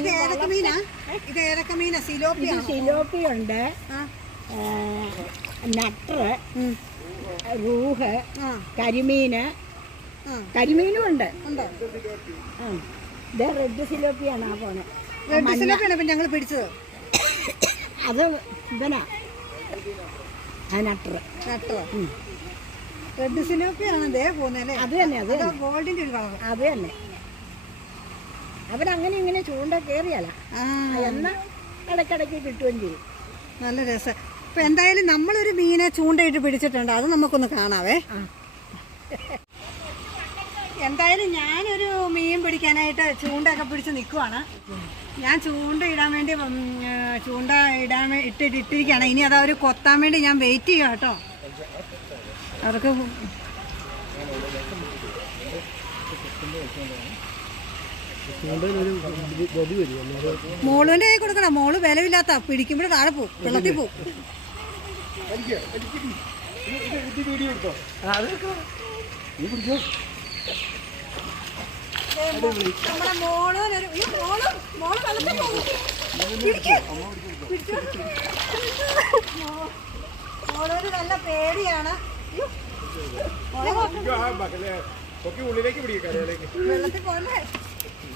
ഇത് ഏതൊക്കെ മീനാ? ഇത് ഏതൊക്കെ മീനാ? സിലോപ്പിയ സിലോപ്പി ഉണ്ട് നട്ടർ റൂഹ് കരിമീന് കരിമീനും ഉണ്ട്. ഇത് റെഡ് സിലോപ്പിയാണ് ആ പോണെ? റെഡ് സിലോപ്പിയാണ് ഇപ്പം ഞങ്ങൾ പിടിച്ചത്. അത് ഇവനാ. ആ നട്ടർ റെഡ് സിലോപ്പിയാണ് ദേ പോകുന്നത് അത് തന്നെ അത് ഗോൾഡിന്റെ ഗോൾഡിന്റെ ഒരു കളർ അത് തന്നെ. അവരങ്ങനെ ഇങ്ങനെ ചൂണ്ട കയറിയല്ല ആ. എന്നാ ഇടയ്ക്കിടയ്ക്ക് കിട്ടുകയും ചെയ്യും. നല്ല രസം. ഇപ്പൊ എന്തായാലും നമ്മളൊരു മീനെ ചൂണ്ടയിട്ട് പിടിച്ചിട്ടുണ്ട്. അത് നമുക്കൊന്ന് കാണാവേ. എന്തായാലും ഞാനൊരു മീൻ പിടിക്കാനായിട്ട് ചൂണ്ടയൊക്കെ പിടിച്ച് നിൽക്കുവാണ് ഞാൻ ചൂണ്ട ഇടാൻ വേണ്ടി ചൂണ്ട ഇടാൻ ഇട്ടിട്ട് ഇട്ടിരിക്കുകയാണ്. ഇനി അത് അവർ കൊത്താൻ വേണ്ടി ഞാൻ വെയിറ്റ് ചെയ്യുക കേട്ടോ. അവർക്ക് മോളുവിന്റെ കൈ കൊടുക്കണം. മോൾ വിലവില്ലാത്ത പിടിക്കുമ്പോഴും താഴെ പോകും. വെള്ളത്തിൽ പോകും. നമ്മുടെ ഈ മോൾ മോൾ വെള്ളത്തിൽ പോകും. മോളൊരു നല്ല പേടിയാണ്. അയ്യോ. മോളെ ഒക്കെ ഉള്ളിലേക്ക് പിടിക്കും കരയിലേക്ക് വെള്ളത്തിൽ പോലെ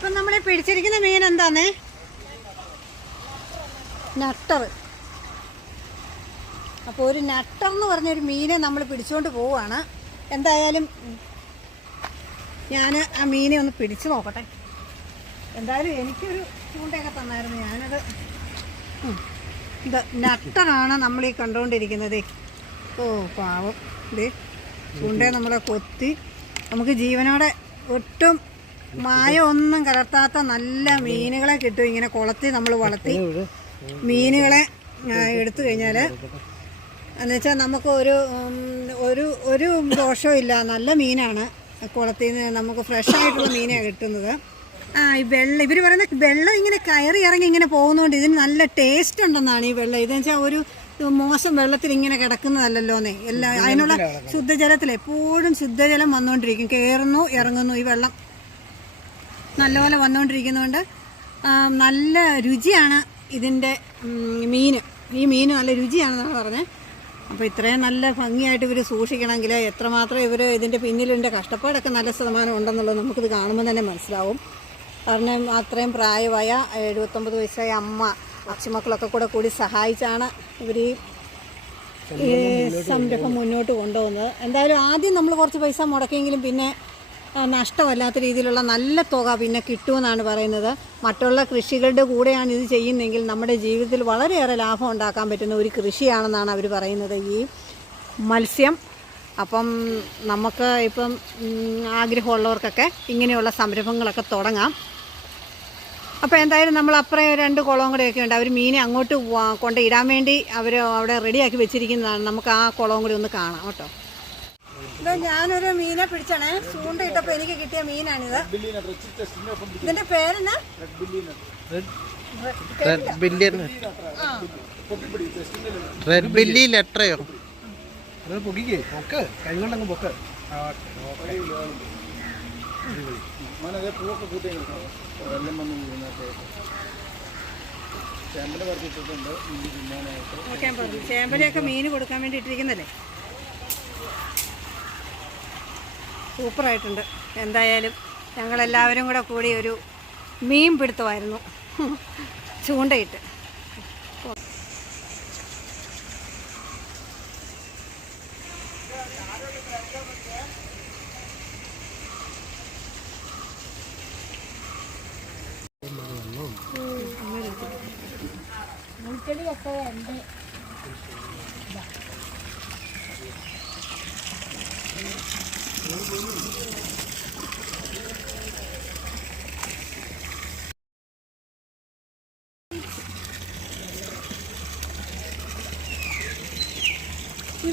ഇപ്പം നമ്മൾ പിടിച്ചിരിക്കുന്ന മീൻ എന്താന്നേ? നട്ടർ അപ്പോൾ ഒരു നട്ടർ എന്ന് പറഞ്ഞൊരു മീനെ നമ്മൾ പിടിച്ചുകൊണ്ട് പോവുകയാണ് എന്തായാലും ഞാൻ ആ മീനെ ഒന്ന് പിടിച്ചു നോക്കട്ടെ. എന്തായാലും എനിക്കൊരു ചൂണ്ടയൊക്കെ തന്നായിരുന്നു. ഞാനത്. ഇത് നട്ടറാണ് നമ്മൾ ഈ കണ്ടുകൊണ്ടിരിക്കുന്നത് ഓ പാവം. ഇത് ചൂണ്ടയെ നമ്മളെ കൊത്തി. നമുക്ക് ജീവനോടെ ഒട്ടും മായ ഒന്നും കലർത്താത്ത നല്ല മീനുകളെ കിട്ടും ഇങ്ങനെ കുളത്തി നമ്മൾ വളർത്തി. മീനുകളെ എടുത്തു കഴിഞ്ഞാൽ എന്നുവെച്ചാൽ നമുക്ക് ഒരു ഒരു ഒരു ദോഷവും ഇല്ല. നല്ല മീനാണ് കുളത്തിൽ നിന്ന് നമുക്ക് ഫ്രഷ് ആയിട്ടുള്ള മീനാണ് കിട്ടുന്നത്. ആ ഈ വെള്ളം ഇവർ പറയുന്ന വെള്ളം ഇങ്ങനെ കയറി ഇറങ്ങി ഇങ്ങനെ പോകുന്നതുകൊണ്ട് ഇതിന് നല്ല ടേസ്റ്റ് ഉണ്ടെന്നാണ് ഈ വെള്ളം. ഇതെന്ന് വെച്ചാൽ ഒരു മോശം വെള്ളത്തിൽ ഇങ്ങനെ കിടക്കുന്നതല്ലല്ലോന്നേ എല്ലാ അതിനുള്ള ശുദ്ധജലത്തിൽ എപ്പോഴും ശുദ്ധജലം വന്നുകൊണ്ടിരിക്കും കയറുന്നു ഇറങ്ങുന്നു ഈ വെള്ളം. നല്ലപോലെ വന്നുകൊണ്ടിരിക്കുന്നതുകൊണ്ട് നല്ല രുചിയാണ് ഇതിന്റെ മീൻ. ഈ മീൻ നല്ല രുചിയാണെന്നാണ് പറഞ്ഞത് അപ്പോൾ ഇത്രയും നല്ല ഭംഗിയായിട്ട് ഇവർ സൂക്ഷിക്കണമെങ്കിൽ എത്രമാത്രം ഇവർ ഇതിന്റെ പിന്നിലിന്റെ കഷ്ടപ്പാടൊക്കെ നല്ല ശതമാനം ഉണ്ടെന്നുള്ളത് നമുക്കിത് കാണുമ്പോൾ തന്നെ മനസ്സിലാവും. കാരണം അത്രയും പ്രായമായ എഴുപത്തൊമ്പത് വയസ്സായ അമ്മ അച്ഛമക്കളൊക്കെ കൂടെ കൂടി സഹായിച്ചാണ് ഇവർ ഈ സംരംഭം മുന്നോട്ട് കൊണ്ടുപോകുന്നത്. എന്തായാലും ആദ്യം നമ്മൾ കുറച്ച് പൈസ മുടക്കിയെങ്കിലും പിന്നെ നഷ്ടമല്ലാത്ത രീതിയിലുള്ള നല്ല തുക പിന്നെ കിട്ടുമെന്നാണ് പറയുന്നത്. മറ്റുള്ള കൃഷികളുടെ കൂടെയാണ് ഇത് ചെയ്യുന്നതെങ്കിൽ നമ്മുടെ ജീവിതത്തിൽ വളരെയേറെ ലാഭം ഉണ്ടാക്കാൻ പറ്റുന്ന ഒരു കൃഷിയാണെന്നാണ് അവർ പറയുന്നത് ഈ മത്സ്യം. അപ്പം നമുക്ക് ഇപ്പം ആഗ്രഹമുള്ളവർക്കൊക്കെ ഇങ്ങനെയുള്ള സംരംഭങ്ങളൊക്കെ തുടങ്ങാം. അപ്പോൾ എന്തായാലും നമ്മൾ അപ്പുറം രണ്ട് കുളവും കൂടെയൊക്കെ ഉണ്ട്. അവർ മീനെ അങ്ങോട്ട് കൊണ്ടിടാൻ വേണ്ടി അവർ അവിടെ റെഡിയാക്കി വെച്ചിരിക്കുന്നതാണ്. നമുക്ക് ആ കുളവും കൂടി ഒന്ന് കാണാം കേട്ടോ. ഇത് ഞാനൊരു മീനെ പിടിച്ചാണ്. ചൂണ്ടയിട്ടപ്പോൾ എനിക്ക് കിട്ടിയ മീനാണിത്. ഇതിന്റെ പേരെന്നാ? റെഡ് മീന് റെഡ് ബില്ലി ലെറ്ററയോ അത് പൊക്കിക്കേ. പൊക്ക്. കൈ കൊണ്ടങ്ങ് പൊക്ക് മോനതേ പൂവൊക്കെ കൂട്ടി വെള്ളം വന്ന് വീഴുന്നൊക്കെ ചേമ്പല ചേമ്പലയൊക്കെ മീൻ കൊടുക്കാൻ വേണ്ടി ഇട്ടിരിക്കുന്നല്ലേ? സൂപ്പറായിട്ടുണ്ട് എന്തായാലും ഞങ്ങളെല്ലാവരും കൂടെ കൂടി ഒരു മീൻ പിടുത്തമായിരുന്നു ചൂണ്ടയിട്ട് ചെടിയൊക്കെ ഉണ്ട്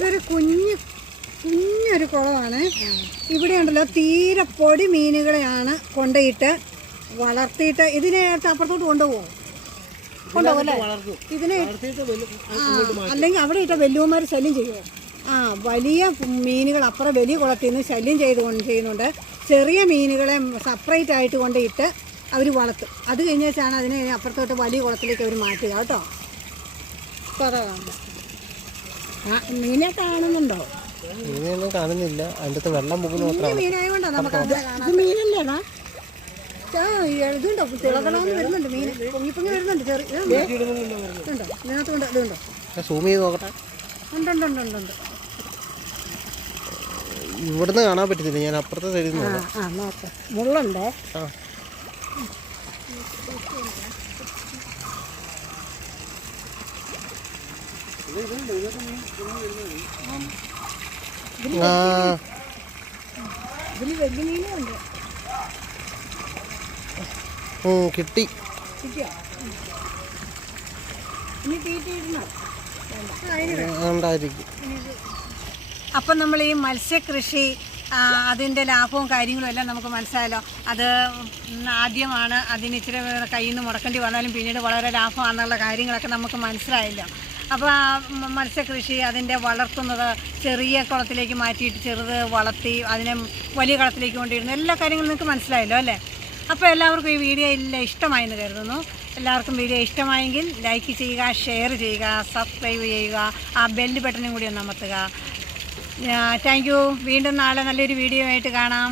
ഇതൊരു കുഞ്ഞ് കുഞ്ഞൊരു കുളമാണ്. ഇവിടെ ഉണ്ടല്ലോ തീരെ പൊടി മീനുകളെയാണ് കൊണ്ടുപോയിട്ട് വളർത്തിയിട്ട് ഇതിനെ അപ്പുറത്തോട്ട് കൊണ്ടുപോകും ഇതിനെ അല്ലെങ്കിൽ അവിടെ ഇട്ട വെല്ലുവന്മാർ ശല്യം ചെയ്യുമോ ആ വലിയ മീനുകൾ അപ്പുറം വലിയ കുളത്തിൽ നിന്ന് ശല്യം ചെയ്ത് കൊണ്ട് ചെയ്യുന്നുണ്ട്. ചെറിയ മീനുകളെ സെപ്പറേറ്റ് ആയിട്ട് കൊണ്ടിട്ട് അവർ വളർത്തും. അത് കഴിഞ്ഞാണ് അതിനെ അപ്പുറത്തോട്ട് വലിയ കുളത്തിലേക്ക് അവർ മാറ്റുക. കേട്ടോ. ആ മീനെ കാണുന്നുണ്ടോ? മീനൊന്നും കാണുന്നില്ല. അതിന്റെ വെള്ളം പോകുന്ന കുഞ്ഞു മാത്രമാണ്. മീനല്ലേടാ? ആ, ഇതുണ്ടോ? തിളകളാന്ന് വരുന്നുണ്ട് മീൻ പൊങ്ങി പൊങ്ങി വരുന്നുണ്ട്? ചെറിയ ഇതിനകത്തുണ്ട് ഇതുണ്ടോ? സൂം ചെയ്ത് നോക്കട്ടെ. ഉണ്ടുണ്ടുണ്ടുണ്ടുണ്ട്. ഉണ്ട് ഉണ്ട് ഉണ്ട് ഉണ്ട് ഇവിടുന്ന് കാണാൻ പറ്റത്തില്ല. ഞാൻ അപ്പുറത്തെ സൈഡിൽ നിന്ന് ആ നോക്കാം. ആ നോക്കാം. മുള്ളുണ്ടേ ആ ആ ഇതിൽ വലിയ മീനുണ്ട് ഉം, കിട്ടി. അപ്പം നമ്മൾ ഈ മത്സ്യകൃഷി അതിന്റെ ലാഭവും കാര്യങ്ങളും എല്ലാം നമുക്ക് മനസ്സിലായല്ലോ. അത് ആദ്യമാണ് അതിന് ഇച്ചിരി കയ്യിൽ നിന്ന് മുടക്കേണ്ടി വന്നാലും പിന്നീട് വളരെ ലാഭമാണെന്നുള്ള കാര്യങ്ങളൊക്കെ നമുക്ക് മനസ്സിലായല്ലോ. അപ്പോൾ ആ മത്സ്യകൃഷി അതിന്റെ വളർത്തുന്നത് ചെറിയ കുളത്തിലേക്ക് മാറ്റിയിട്ട് ചെറുത് വളർത്തി അതിനെ വലിയ കുളത്തിലേക്ക് കൊണ്ടിരുന്നു എല്ലാ കാര്യങ്ങളും നിങ്ങൾക്ക് മനസ്സിലായല്ലോ അല്ലേ? അപ്പോൾ എല്ലാവർക്കും ഈ വീഡിയോ എല്ലാം ഇഷ്ടമായെന്ന് കരുതുന്നു. എല്ലാവർക്കും വീഡിയോ ഇഷ്ടമായെങ്കിൽ ലൈക്ക് ചെയ്യുക ഷെയർ ചെയ്യുക സബ്സ്ക്രൈബ് ചെയ്യുക ആ ബെല്ല് ബട്ടണും കൂടി ഒന്ന് അമർത്തുക. Thank you. വീണ്ടും നാളെ നല്ലൊരു വീഡിയോ ആയിട്ട് കാണാം.